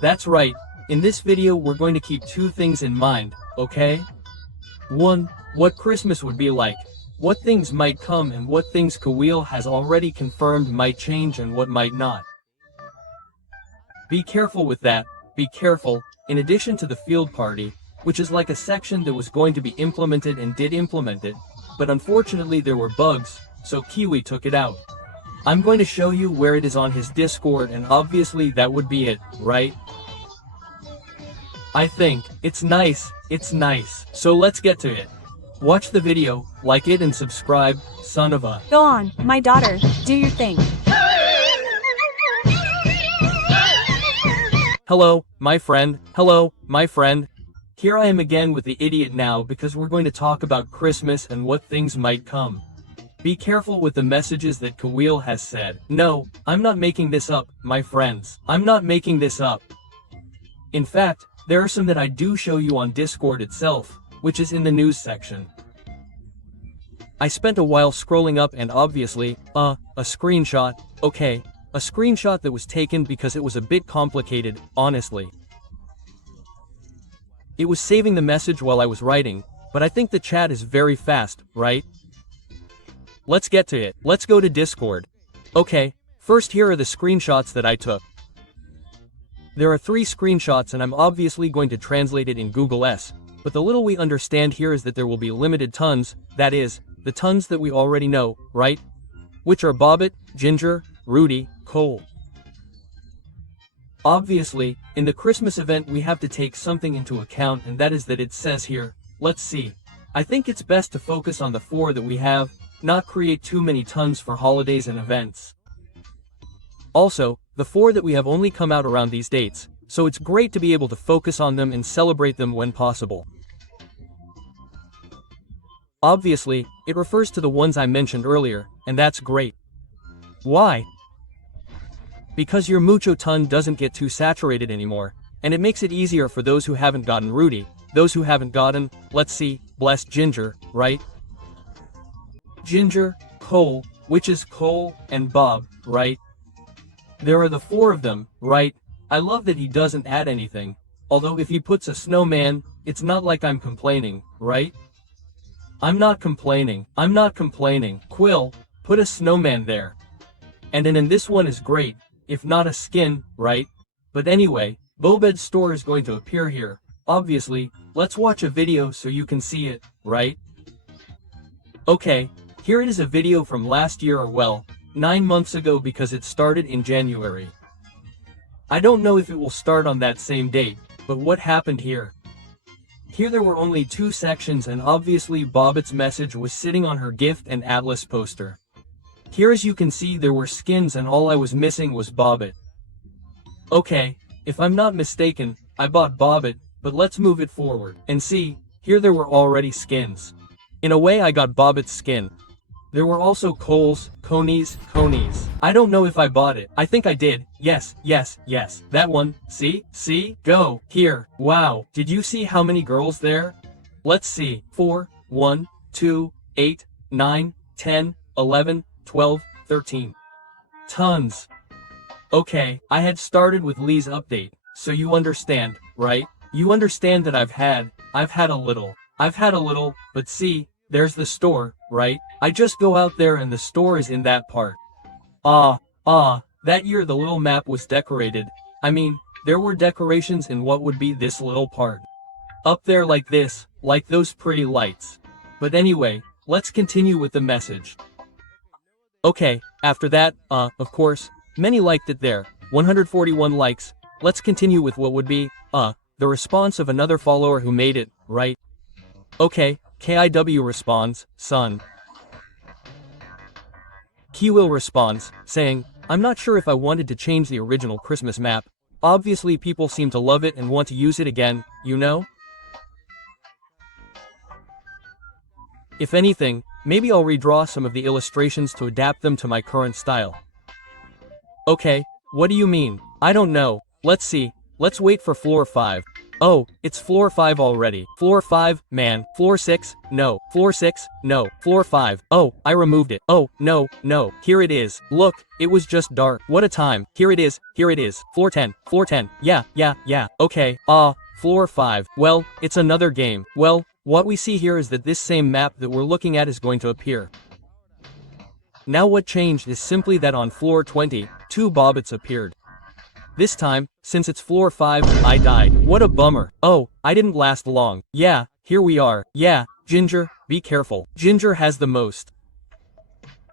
That's right, in this video we're going to keep two things in mind, okay? 1. What Christmas would be like, what things might come and what things Kawil has already confirmed might change and what might not. Be careful with that, be careful. In addition to the field party, which is like a section that was going to be implemented and did implement it, but unfortunately there were bugs, so Kiwi took it out. I'm going to show you where it is on his Discord and obviously that would be it, right? I think, it's nice, so let's get to it. Watch the video, like it and subscribe, son of a... Go on, my daughter, do your thing. Hello, my friend. Here I am again with the idiot now because we're going to talk about Christmas and what things might come. Be careful with the messages that Kawil has said. No, I'm not making this up, my friends. I'm not making this up. In fact, there are some that I do show you on Discord itself, which is in the news section. I spent a while scrolling up and obviously, a screenshot, okay. A screenshot that was taken because it was a bit complicated, honestly. It was saving the message while I was writing, but I think the chat is very fast, right? Let's get to it. Let's go to Discord. Okay, first here are the screenshots that I took. There are 3 screenshots and I'm obviously going to translate it in Google S, but the little we understand here is that there will be limited tons, that is, the tons that we already know, right? Which are Bobette, Ginger, Rudy, Cole. Obviously, in the Christmas event we have to take something into account and that is that it says here, let's see. I think it's best to focus on the 4 that we have, not create too many tons for holidays and events. Also, the 4 that we have only come out around these dates, so it's great to be able to focus on them and celebrate them when possible. Obviously, it refers to the ones I mentioned earlier, and that's great. Why? Because your mucho ton doesn't get too saturated anymore, and it makes it easier for those who haven't gotten Rudy, those who haven't gotten, let's see, blessed Ginger, right? Ginger, Cole, which is Cole, and Bob, right? There are the 4 of them, right? I love that he doesn't add anything, although if he puts a snowman, it's not like I'm complaining, right? I'm not complaining. Quill, put a snowman there. And then this one is great, if not a skin, right? But anyway, Bobette's store is going to appear here. Obviously, let's watch a video so you can see it, right? Okay, here it is, a video from last year, or well, 9 months ago because it started in January. I don't know if it will start on that same date, but what happened here? Here there were only 2 sections and obviously Bobette's message was sitting on her gift and Atlas poster. Here as you can see there were skins and all I was missing was Bobette. Okay, if I'm not mistaken, I bought Bobette, but let's move it forward. And see, here there were already skins. In a way I got Bobette's skin. There were also Cole's, Coney's. I don't know if I bought it. I think I did. Yes. That one. See? Go. Here. Wow. Did you see how many girls there? Let's see. 4, 1, 2, 8, 9, 10, 11, 12, 13. Tons. Okay, I had started with Lee's update, so you understand, right? You understand that I've had a little, but see, there's the store, right? I just go out there and the store is in that part. That year the little map was decorated. I mean, there were decorations in what would be this little part. Up there like this, like those pretty lights. But anyway, let's continue with the message. Okay, after that, of course, many liked it there, 141 likes. Let's continue with what would be, the response of another follower who made it, right? Okay, KIW responds, son. Kewil responds, saying, I'm not sure if I wanted to change the original Christmas map. Obviously people seem to love it and want to use it again, you know? If anything, maybe I'll redraw some of the illustrations to adapt them to my current style. Okay, what do you mean? I don't know. Let's see. Let's wait for floor 5. Oh, it's floor 5 already. Floor 5, man. Floor 6, no. Floor 6, no. Floor 5, oh, I removed it. Oh, no, no. Here it is. Look, it was just dark. What a time. Here it is. Here it is. Floor 10. Floor 10. Yeah. Okay. Floor 5. Well, it's another game. Well, what we see here is that this same map that we're looking at is going to appear. Now what changed is simply that on floor 20, 2 Bobettes appeared. This time, since it's floor 5, I died. What a bummer. Oh, I didn't last long. Yeah, here we are. Yeah, Ginger, be careful. Ginger has the most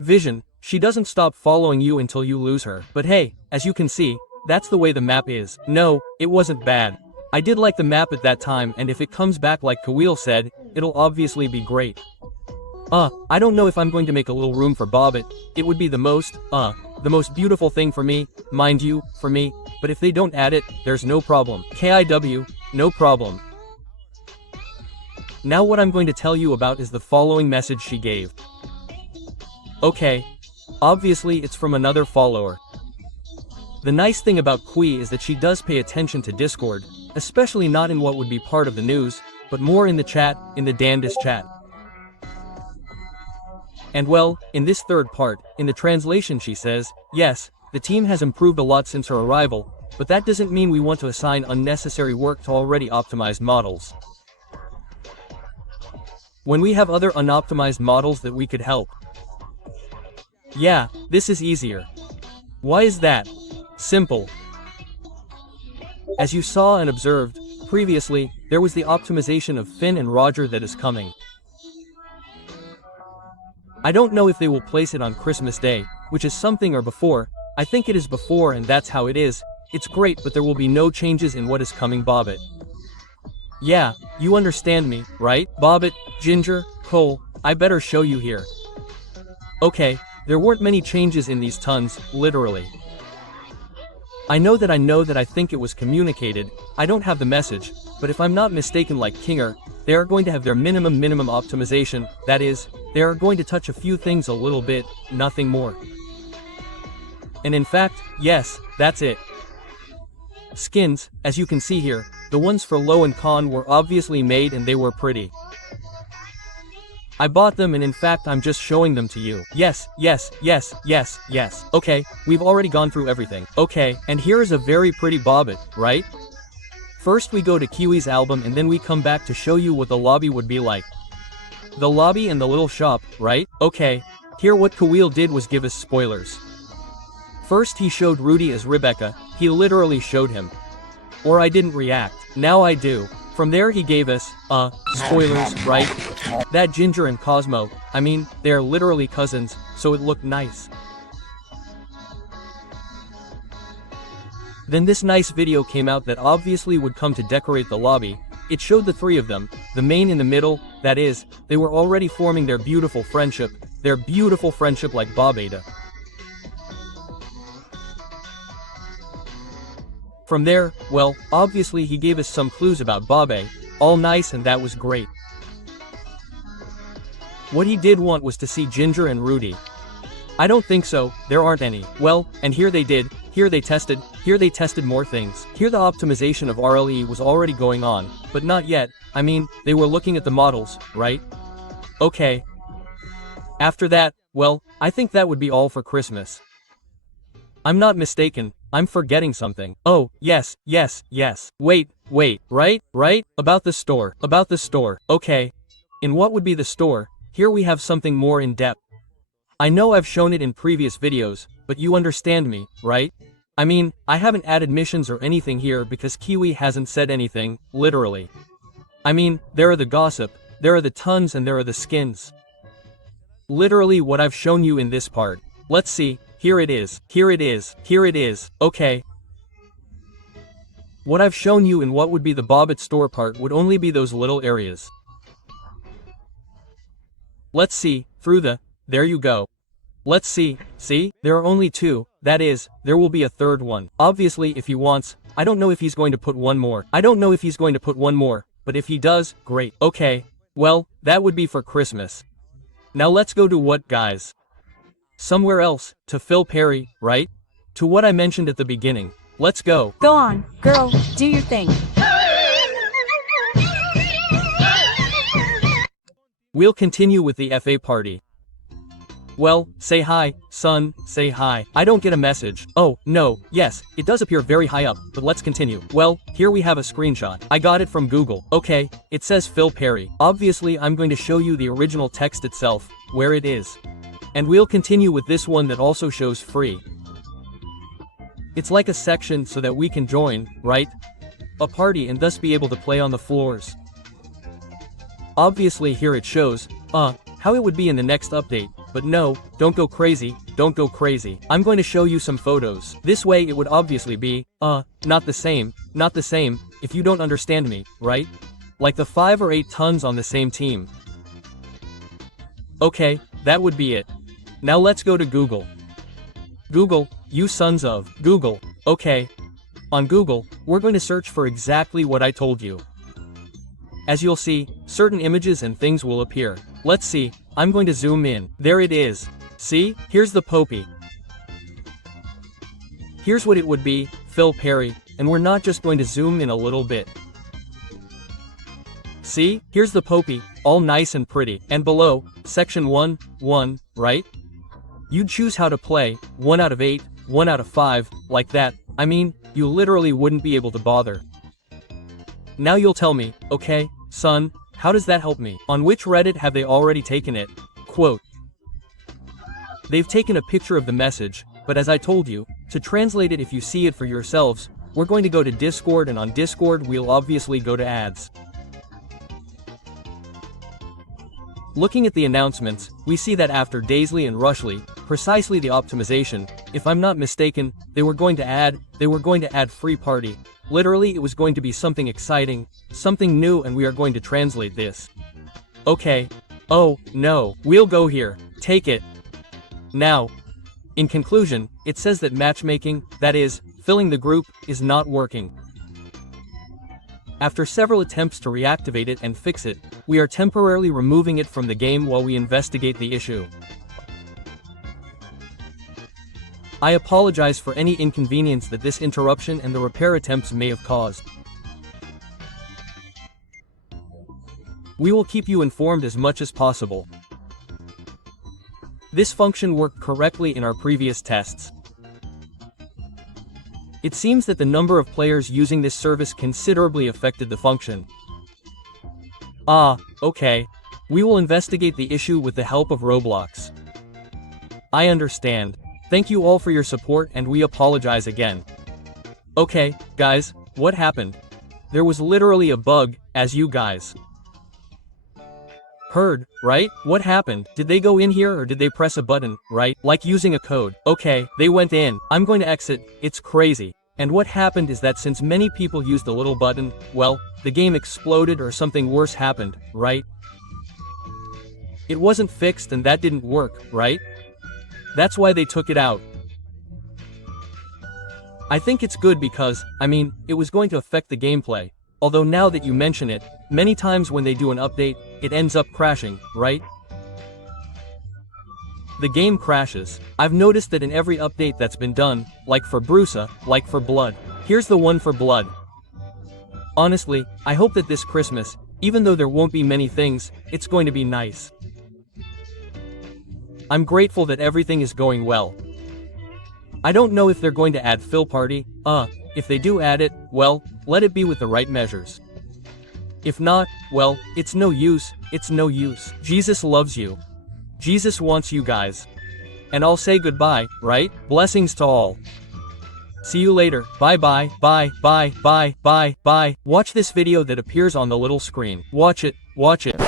vision. She doesn't stop following you until you lose her. But hey, as you can see, that's the way the map is. No, it wasn't bad. I did like the map at that time, and if it comes back like Kawil said, it'll obviously be great. I don't know if I'm going to make a little room for Bobette. It would be the most beautiful thing for me, mind you, for me, but if they don't add it, there's no problem. KIW, no problem. Now what I'm going to tell you about is the following message she gave. Okay. Obviously it's from another follower. The nice thing about Kui is that she does pay attention to Discord, especially not in what would be part of the news, but more in the chat, in the Dandis chat. And well, in this third part, in the translation she says, yes, the team has improved a lot since her arrival, but that doesn't mean we want to assign unnecessary work to already optimized models. When we have other unoptimized models that we could help. Yeah, this is easier. Why is that? Simple. As you saw and observed, previously, there was the optimization of Finn and Roger that is coming. I don't know if they will place it on Christmas Day, which is something or before. I think it is before and that's how it is. It's great, but there will be no changes in what is coming Bobette. Yeah, you understand me, right? Bobette, Ginger, Cole, I better show you here. Okay, there weren't many changes in these tons, literally. I know that I think it was communicated, I don't have the message, but if I'm not mistaken like Kinger, they are going to have their minimum optimization, that is, they are going to touch a few things a little bit, nothing more. And in fact, yes, that's it. Skins, as you can see here, the ones for Low and Khan were obviously made and they were pretty. I bought them and in fact I'm just showing them to you. Yes. Okay, we've already gone through everything. Okay, and here is a very pretty Bobette, right? First we go to Kiwi's album and then we come back to show you what the lobby would be like. The lobby and the little shop, right? Okay, here what Kawil did was give us spoilers. First he showed Rudy as Rebecca, he literally showed him. Or I didn't react, now I do. From there he gave us, spoilers, right? That Ginger and Cosmo, I mean, they are literally cousins, so it looked nice. Then this nice video came out that obviously would come to decorate the lobby. It showed the 3 of them, the main in the middle, that is, they were already forming their beautiful friendship like Bobette. From there, well, obviously he gave us some clues about Bobette, all nice and that was great. What he did want was to see Ginger and Rudy. I don't think so, there aren't any. Well, and here they did, here they tested more things. Here the optimization of RLE was already going on, but not yet, I mean, they were looking at the models, right? Okay. After that, well, I think that would be all for Christmas. I'm not mistaken, I'm forgetting something. Oh, yes. Wait, right? About the store, okay. In what would be the store, here we have something more in depth. I know I've shown it in previous videos, but you understand me, right? I mean, I haven't added missions or anything here because Kiwi hasn't said anything, literally. I mean, there are the gossip, there are the tons and there are the skins. Literally what I've shown you in this part. Let's see, here it is, okay. What I've shown you in what would be the Bobette store part would only be those little areas. Let's see, there you go. Let's see, there are only 2, that is, there will be a third one. Obviously if he wants, I don't know if he's going to put one more, but if he does, great. Okay, well, that would be for Christmas. Now let's go to what guys? Somewhere else, to Phil Perry, right? To what I mentioned at the beginning. Let's go. Go on, girl, do your thing. We'll continue with the FA party. Well, say hi, son, say hi. I don't get a message. Oh, no, yes, it does appear very high up, but let's continue. Well, here we have a screenshot. I got it from Google. Okay, it says Phil Perry. Obviously, I'm going to show you the original text itself, where it is. And we'll continue with this one that also shows free. It's like a section so that we can join, right? A party and thus be able to play on the floors. Obviously here it shows, how it would be in the next update. But no, don't go crazy, don't go crazy. I'm going to show you some photos. This way it would obviously be, not the same, if you don't understand me, right? Like the 5 or 8 tons on the same team. Okay, that would be it. Now let's go to Google. Google, you sons of Google, okay. On Google, we're going to search for exactly what I told you. As you'll see, certain images and things will appear. Let's see, I'm going to zoom in. There it is. See, here's the Popey. Here's what it would be, Phil Perry, and we're not just going to zoom in a little bit. See, here's the Popey, all nice and pretty, and below, section 1, right? You'd choose how to play, 1 out of 8, 1 out of 5, like that. I mean, you literally wouldn't be able to bother. Now you'll tell me, okay, son, how does that help me? On which Reddit have they already taken it? Quote. They've taken a picture of the message, but as I told you, to translate it if you see it for yourselves, we're going to go to Discord, and on Discord we'll obviously go to ads. Looking at the announcements, we see that after Daisley and Rushley, precisely the optimization, if I'm not mistaken, they were going to add free party. Literally it was going to be something exciting, something new, and we are going to translate this. Okay. Oh, no, we'll go here. Take it. Now. In conclusion, it says that matchmaking, that is, filling the group, is not working. After several attempts to reactivate it and fix it, we are temporarily removing it from the game while we investigate the issue. I apologize for any inconvenience that this interruption and the repair attempts may have caused. We will keep you informed as much as possible. This function worked correctly in our previous tests. It seems that the number of players using this service considerably affected the function. Okay. We will investigate the issue with the help of ROBLOX. I understand. Thank you all for your support, and we apologize again. Okay, guys, what happened? There was literally a bug, as you guys heard, right? What happened? Did they go in here or did they press a button, right? Like using a code. Okay, they went in. I'm going to exit. It's crazy. And what happened is that since many people used the little button, well, the game exploded or something worse happened, right? It wasn't fixed and that didn't work, right? That's why they took it out. I think it's good because, I mean, it was going to affect the gameplay. Although now that you mention it, many times when they do an update, it ends up crashing, right? The game crashes. I've noticed that in every update that's been done, like for Brusa, like for Blood. Here's the one for Blood. Honestly, I hope that this Christmas, even though there won't be many things, it's going to be nice. I'm grateful that everything is going well. I don't know if they're going to add Phil Party, if they do add it, well, let it be with the right measures. If not, well, it's no use. Jesus loves you. Jesus wants you guys. And I'll say goodbye, right? Blessings to all. See you later. Bye bye, bye, bye, bye, bye, bye. Watch this video that appears on the little screen. Watch it, watch it.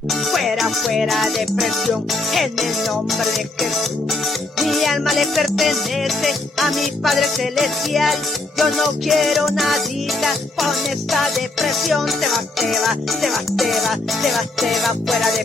Fuera, fuera depresión, en el nombre de Jesús. Mi alma le pertenece a mi Padre Celestial. Yo no quiero nadita con esta depresión. Te vas, fuera de